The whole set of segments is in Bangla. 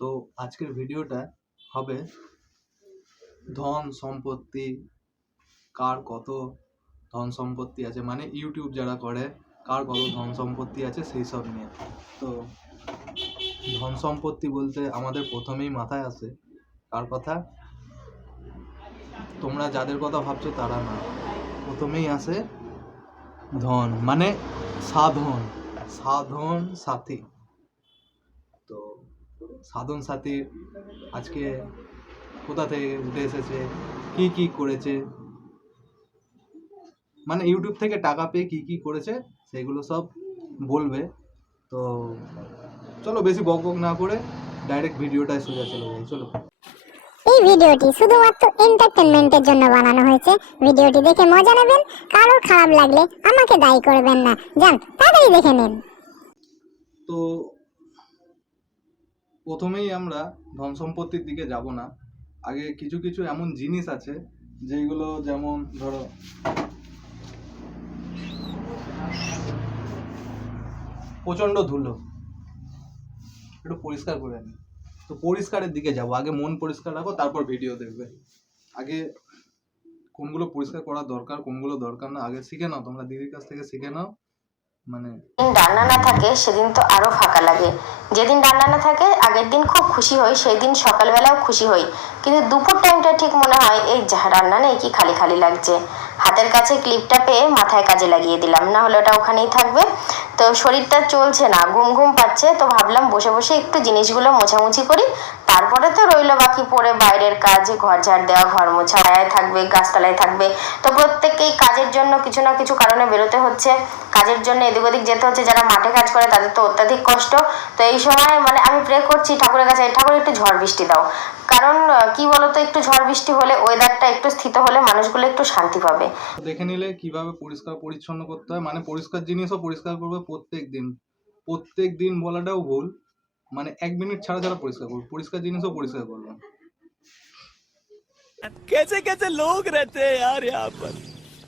তো আজকের ভিডিওটা হবে ধন সম্পত্তি, কার কত ধন সম্পত্তি আছে, মানে ইউটিউব যারা করে কার কত ধন সম্পত্তি আছে সেই সব নিয়ে। তো ধন সম্পত্তি বলতে আমাদের প্রথমেই মাথায় আসে কার কথা? তোমরা যাদের কথা ভাবছো তারা না, প্রথমেই আসে ধন, মানে সাধন, সাধন সাথী। তো সাধন সাথী আজকে কোথা থেকে উঠে এসেছে, কি কি করেছে, মানে ইউটিউব থেকে টাকা পেয়ে কি কি করেছে সেগুলো সব বলবে। তো চলো বেশি বক বক না করে ডাইরেক্ট ভিডিওটায় সোজা চলে যাই। চলো। এই ভিডিওটি শুধুমাত্র এন্টারটেইনমেন্টের জন্য বানানো হয়েছে। ভিডিওটি দেখে মজা নেবেন, কারোর খারাপ লাগলে আমাকে দায়ী করবেন না। যান তাড়াতাড়ি দেখে নিন। তো প্রথমেই আমরা ধন সম্পত্তির দিকে যাব না, আগে কিছু কিছু এমন জিনিস আছে যেগুলো, যেমন ধরো প্রচন্ড ধুলো, একটু পরিষ্কার করে আনি। তো পরিষ্কারের দিকে যাব, আগে মন পরিষ্কার রাখো, তারপর ভিডিও দেখবে। আগে কোনগুলো পরিষ্কার করা দরকার, কোনগুলো দরকার না, আগে শিখে নাও, তোমরা দিদির কাছ থেকে শিখে নাও। মানে রান্না না থাকে সেদিন তো আরো ফাঁকা লাগে। যেদিন রান্না না থাকে আগের দিন খুব খুশি হই, সেই দিন সকালবেলাও খুশি হই, কিন্তু দুপুর টাইমটা ঠিক মনে হয় এই রান্না নেই, কি খালি খালি লাগছে। হাতের কাছে ক্লিপটা পেয়ে মাথায় কাজে লাগিয়ে দিলাম, না হলে ওটা ওখানেই থাকবে। তো শরীরটা চলছে না, ঘুম ঘুম পাচ্ছে, তো ভাবলাম বসে বসে একটু জিনিসগুলো মোছামুছি করি। তারপরে তো রইলো বাকি পড়ে বাইরের কাজ, ঘর ঝাড় দেওয়া, ঘর মোছা, থাকবে গাছতলায় থাকবে। তো প্রত্যেককেই কাজের জন্য কিছু না কিছু কারণে বেরোতে হচ্ছে, কাজের জন্য এদিক ওদিক যেতে হচ্ছে। যারা মাঠে কাজ করে তাদের তো অত্যাধিক কষ্ট। তো এই সময় মানে আমি প্রে করছি ঠাকুরের কাছে, ঠাকুর একটু ঝড় বৃষ্টি দাও। কারণ কি বলতো, একটু ঝড় বৃষ্টি হলে, ওয়েদারটা একটু স্থিত হলে মানুষগুলো একটু শান্তি পাবে। দেখে নিলে কিভাবে পরিষ্কার পরিচ্ছন্ন করতে হয়, মানে পরিষ্কার জিনিসও পরিষ্কার করবে প্রত্যেক দিন। প্রত্যেক দিন বলাটাও ভুল, মানে 1 মিনিট ছাড়া ছাড়া পরিষ্কার করবে, পরিষ্কার জিনিসও পরিষ্কার করবে। कैसे कैसे लोग रहते हैं यार यहाँ पर।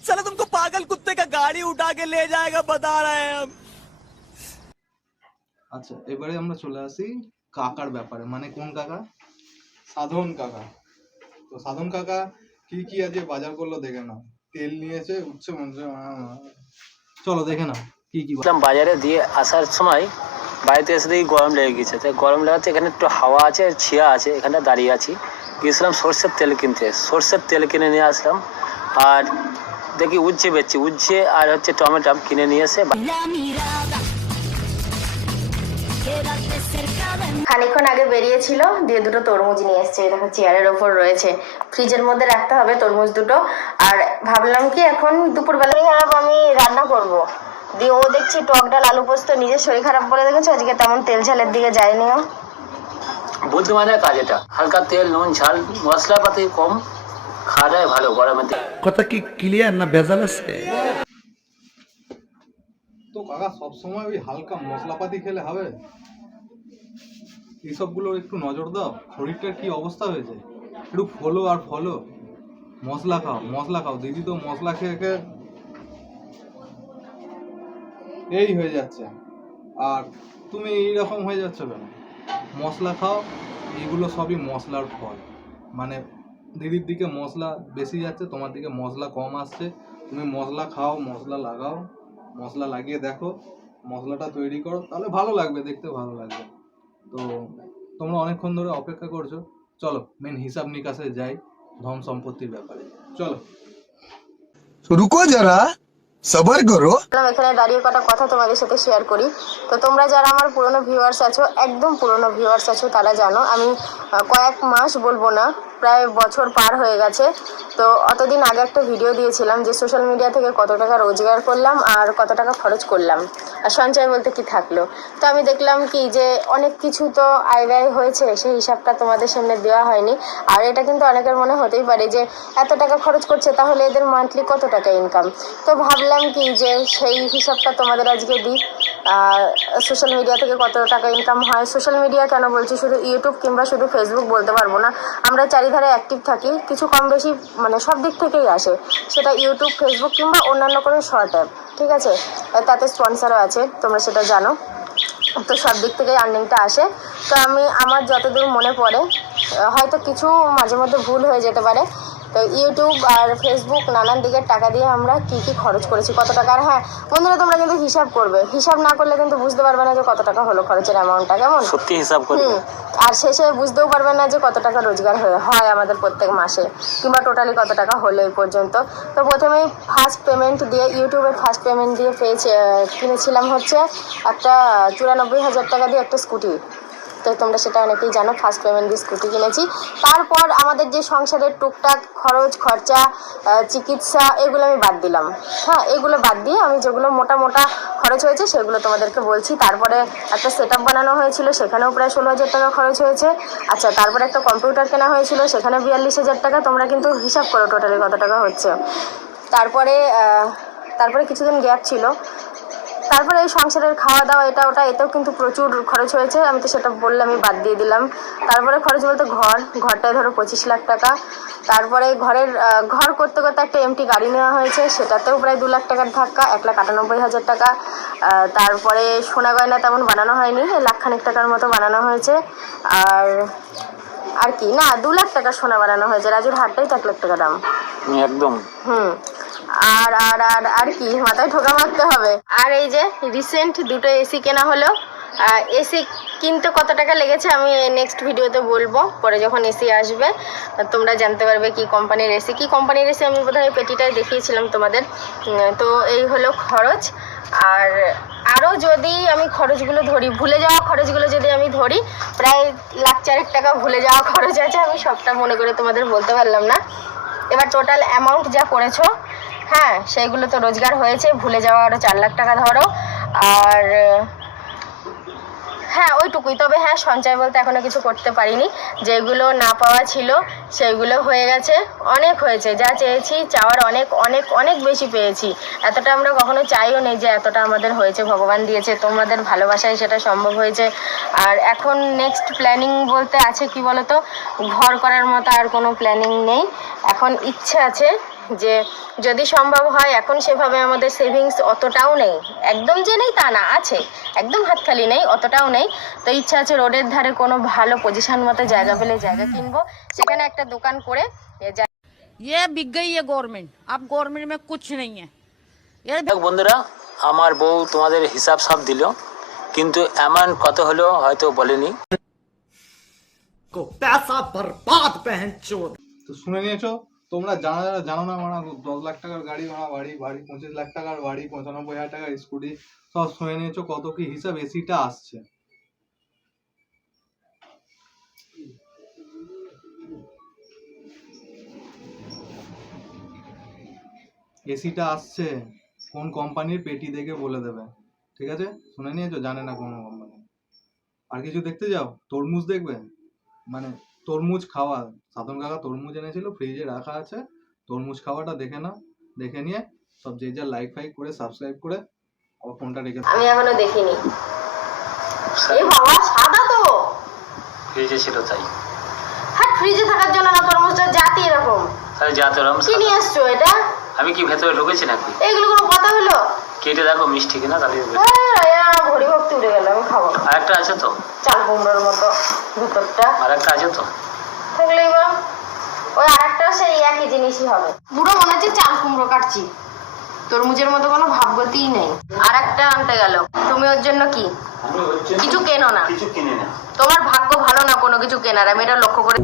साला तुमको पागल कुत्ते का गाड़ी उठा के ले जाएगा, बता रहे हैं हम। আচ্ছা, এবারে আমরা চলে আসি কাকার ব্যাপারে, মানে কোন কাকা? সাধন কাকা। তো সাধন কাকা কি কি আজকে বাজার করলো দেখে নাও। তেল নিয়েছে উচ্ছে মঞ্চে, চলো দেখে নাও কি কি। বাজারে দিয়ে আসার সময় বাড়িতে এসে দেখি গরম লেগে গেছে। তাই গরম লাগাচ্ছে, এখানে একটু হাওয়া আছে, ছিয়া আছে, এখানে দাঁড়িয়ে আছি। গিয়েছিলাম সর্ষের তেল কিনতে, সর্ষের তেল কিনে নিয়ে আসলাম। আর দেখি উচ্ছে বেচছি, উচ্ছে আর হচ্ছে টমেটো কিনে নিয়ে এসে খানিকক্ষণ আগে বেরিয়েছিল, দিয়ে দুটো তরমুজ নিয়ে এসছে, দেখো চেয়ারের ওপর রয়েছে। ফ্রিজের মধ্যে রাখতে হবে তরমুজ দুটো। আর ভাবলাম কি এখন দুপুরবেলায় আমি রান্না করব। দিয়ে ও দেখছি টক ডাল আলু পোস্ত, নিজের শরীর খারাপ বলে দেখেছো আজকে তেমন তেল ঝালের দিকে যায়নিও। বুদ্ধিমানের কাজ এটা, হালকা তেল নুন ঝাল মশলাপাতি কম খাওয়াটাই ভালো গরমের দিনে। কথা কি ক্লিয়ার না ভেজাল আছে? তো কাকা সবসময় ওই হালকা মশলাপাতি খেলে হবে? এইসবগুলো একটু নজর দাও, শরীরটার কি অবস্থা হয়েছে, একটু ফলো আর ফলো। মশলা খাও, মশলা খাও। দিদি তো মশলা খেয়ে খেয়ে এই হয়ে যাচ্ছে, আর তুমি এইরকম হয়ে যাচ্ছ কেন? মশলা খাও, এগুলো সবই মশলার ফল। মানে দিদির দিকে মশলা বেশি যাচ্ছে, তোমার দিকে মশলা কম আসছে। তুমি মশলা খাও, মশলা লাগাও, মশলা লাগিয়ে দেখো, মশলাটা তৈরি করো, তাহলে ভালো লাগবে, দেখতে ভালো লাগবে। তো তোমরা অনেকক্ষণ ধরে অপেক্ষা করছো, চলো মেন হিসাব নিকাশে যাই, ধন সম্পত্তির ব্যাপারে। চলো। রুকো যারা, সবার করো। এখানে দাঁড়িয়ে কটা কথা তোমাদের সাথে শেয়ার করি। তো তোমরা যারা আমার পুরনো ভিউয়ার্স আছো, একদম পুরনো ভিউয়ার্স আছো, তারা জানো আমি কয়েক মাস বলবো না, প্রায় বছর পার হয়ে গেছে। তো অতদিন আগে একটা ভিডিও দিয়েছিলাম যে সোশ্যাল মিডিয়া থেকে কত টাকা রোজগার করলাম আর কত টাকা খরচ করলাম, আর সঞ্চয় বলতে কি থাকলো। তো আমি দেখলাম কি যে অনেক কিছু তো আয় ব্যয় হয়েছে, সেই হিসাবটা তোমাদের সামনে দেওয়া হয়নি। আর এটা কিন্তু অনেকের মনে হতেই পারে যে এত টাকা খরচ করছে, তাহলে এদের মান্থলি কত টাকা ইনকাম। তো ভাবলাম কি যে সেই হিসাবটা তোমাদের আজকে দিই। সোশ্যাল মিডিয়া থেকে কত টাকা ইনকাম হয়, সোশ্যাল মিডিয়া কেন বলছি, শুধু ইউটিউব কিংবা শুধু ফেসবুক বলতে পারবো না, আমরা চারিধারে অ্যাক্টিভ থাকি, কিছু কম বেশি মানে সব দিক থেকেই আসে, সেটা ইউটিউব, ফেসবুক কিংবা অন্যান্য কোনো শর্ট অ্যাপ, ঠিক আছে। তাতে স্পন্সারও আছে, তোমরা সেটা জানো। তো সব দিক থেকে আর্নিংটা আসে। তো আমি আমার যতদূর মনে পড়ে, হয়তো কিছু মাঝে মধ্যে ভুল হয়ে যেতে পারে, তো ইউটিউব আর ফেসবুক নানান দিকের টাকা দিয়ে আমরা কী কী খরচ করেছি, কত টাকা। আর হ্যাঁ বন্ধুরা, তোমরা কিন্তু হিসাব করবে, হিসাব না করলে কিন্তু বুঝতে পারবে না যে কত টাকা হলো খরচের অ্যামাউন্টটা, কেমন? সত্যি হিসাব করবে। আর শেষে বুঝতেও পারবে না যে কত টাকা রোজগার হয় আমাদের প্রত্যেক মাসে, কিংবা টোটালি কত টাকা হলো এই পর্যন্ত। তো প্রথমেই ফার্স্ট পেমেন্ট দিয়ে, ইউটিউবের ফার্স্ট পেমেন্ট দিয়ে কিনেছিলাম হচ্ছে একটা 94,000 টাকা দিয়ে একটা স্কুটি। তো তোমরা সেটা অনেকেই জানো, ফার্স্ট পেমেন্ট দিয়ে স্কুটি কিনেছি। তারপর আমাদের যে সংসারের টুকটাক খরচ খরচা, চিকিৎসা, এগুলো আমি বাদ দিলাম। হ্যাঁ, এগুলো বাদ দিয়ে আমি যেগুলো মোটা মোটা খরচ হয়েছে সেগুলো তোমাদেরকে বলছি। তারপরে একটা সেট আপ বানানো হয়েছিল, সেখানেও প্রায় 16,000 টাকা খরচ হয়েছে। আচ্ছা, তারপরে একটা কম্পিউটার কেনা হয়েছিল, সেখানে 42,000 টাকা। তোমরা কিন্তু হিসাব করো টোটালি কত টাকা হচ্ছে। তারপরে কিছুদিন গ্যাপ ছিল। তারপরে এই সংসারের খাওয়া দাওয়া এটা ওটা, এতেও কিন্তু প্রচুর খরচ হয়েছে, আমি তো সেটা বললে আমি বাদ দিয়ে দিলাম। তারপরে খরচ বলতে ঘরটায় ধরো 25 লাখ টাকা। তারপরে ঘর করতে করতে একটা এমটি গাড়ি নেওয়া হয়েছে, সেটাতেও প্রায় 2 লাখ টাকার ধাক্কা, 1,98,000 টাকা। তারপরে সোনা গয়না তেমন বানানো হয়নি, 1 লাখ খানিক টাকার মতো বানানো হয়েছে। আর কি না, 2 লাখ টাকার সোনা বানানো হয়েছে, রাজুর হাটটাই তো 1 লাখ টাকা দাম। একদম। আর আর আর আর কি মাথায় ঠোকা মারতে হবে। আর এই যে রিসেন্ট 2টো এসি কেনা হলো। এসি কিনতে কত টাকা লেগেছে আমি নেক্সট ভিডিওতে বলবো, পরে যখন এসি আসবে তোমরা জানতে পারবে কি কোম্পানির এসি। আমি বোধহয় পেটিটাই দেখিয়েছিলাম তোমাদের। তো এই হলো খরচ। আর আরও যদি আমি খরচগুলো ধরি, ভুলে যাওয়া খরচগুলো যদি আমি ধরি, প্রায় 1 লাখ 4 টাকা ভুলে যাওয়া খরচ আছে। আমি সবটা মনে করে তোমাদের বলতে পারলাম না। এবার টোটাল অ্যামাউন্ট যা করেছো, হ্যাঁ সেইগুলো তো রোজগার হয়েছে, ভুলে যাওয়া আরও 4 লাখ টাকা ধরো। আর হ্যাঁ ওইটুকুই। তবে হ্যাঁ, সঞ্চয় বলতে এখনো কিছু করতে পারিনি, যেগুলো না পাওয়া ছিল সেগুলো হয়ে গেছে। অনেক হয়েছে, যা চেয়েছি চাওয়ার অনেক অনেক অনেক বেশি পেয়েছি। এতটা আমরা কখনো চাইও নেই যে এতটা আমাদের হয়েছে, ভগবান দিয়েছে, তোমাদের ভালোবাসায় সেটা সম্ভব হয়েছে। আর এখন নেক্সট প্ল্যানিং বলতে আছে কি বলতো, ঘর করার মতো আর কোনো প্ল্যানিং নেই। এখন ইচ্ছে আছে যে যদি সম্ভব হয়, এখন সেভাবে আমাদের সেভিংস অতটাও নেই, একদম যে নেই তা না, আছে, একদম হাত খালি নেই, অতটাও নেই। তো ইচ্ছা আছে রোডের ধারে কোনো ভালো পজিশন মতো জায়গা পেলে জায়গা কিনবো, সেখানে একটা দোকান করে ये बिक गई है गवर्नमेंट, अब गवर्नमेंट में कुछ नहीं है। ये বন্ধুরা, আমার বউ তোমাদের হিসাব সব দিল, কিন্তু অ্যামাউন্ট কত হলো হয়তো বলেনি। को पैसा बर्बाद पहन चोद। তো শুনে নিয়েছো তোমরা, যারা জানো না, মানে 10 লাখ টাকার গাড়ি, বাড়ি 25 লাখ টাকার বাড়ি, 95,000 টাকার স্কুটি, সব শুনে নিয়েছো কত কি হিসাব এসিটা আসছে। এসিটা আসছে কোন কোম্পানির পেটি দেখে বলে দেবে, ঠিক আছে? শুনে নিয়েছো, জানে না কোনো কোম্পানি। আর কিছু দেখতে যাও, তরমুজ দেখবে, মানে তরমুজ খাওয়া, সাধন কাকা তরমুজ এনেছিল, ফ্রিজে রাখা আছে, তরমুজ খাওয়াটা দেখে নাও, দেখে নিয়ে সব যে যা লাইক ফাইক করে সাবস্ক্রাইব করে আবার ফোনটা রেখে আমি এখনো দেখিনি। এই বাবা, সাদা তো ফ্রিজে ছিল তাই। হ্যাঁ, ফ্রিজে থাকার জন্য না, তরমুজটা জাতি এরকম। তাহলে যা তোর কি নিয়ে আসছো এটা? আমি কি ভেতরে ঢুকেছি নাকি? এগুলো কোনো কথা হলো? কেটে দেখো মিষ্টি কিনা, তাহলে ভরি ভক্তি উঠে গেল, আমি খাবো না। আর একটা আছে তো, চাল কুমড়োর মতো ভিতরটা, আর একটা আছে তো, থাকলেই বা ওই আরেকটা সেই একই জিনিসই হবে। পুরো মনে হচ্ছে চাল কুমড়ো কাটছি, তরমুজের মতো কোনো ভাবগতিই নেই। আর একটা আনতে গেল, তুমি ওর জন্য কি কিছু কেনো না? কিছু কিনে না। তোমার ভাগ্য ভালো না কোনো কিছু কেনার, আমি এটা লক্ষ্য করে।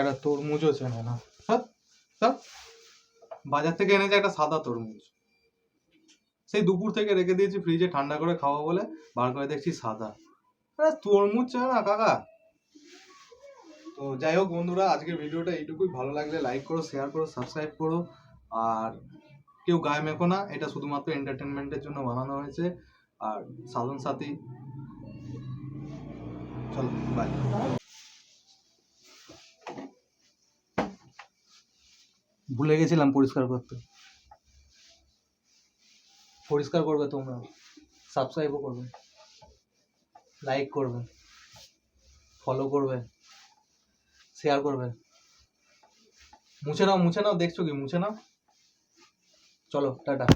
একটা তরমুজও চেনে না, বাজার থেকে এনেছে একটা সাদা তরমুজ, সেই দুপুর থেকে রেখে দিয়েছি ফ্রিজে ঠান্ডা করে খাওয়া বলে, বার করে দেখছি সাদা। তরমুজ চেনে না কাকা। তো যাই হোক বন্ধুরা, আজকের ভিডিওটা এইটুকুই। ভালো লাগলে লাইক করো, শেয়ার করো, সাবস্ক্রাইব করো। আর কেউ গায়ে মেখো না, এটা শুধুমাত্র এন্টারটেনমেন্টের জন্য বানানো হয়েছে। আর সাধন সাথী, চলো বাই। ভুলে গেছিলাম পরিষ্কার করতে। পরিষ্কার করবে তোমরা, সাবস্ক্রাইবও করবে, লাইক করবে, ফলো করবে, শেয়ার করবে। মুছে নাও, দেখছো কি? মুছে নাও। চলো টাটা।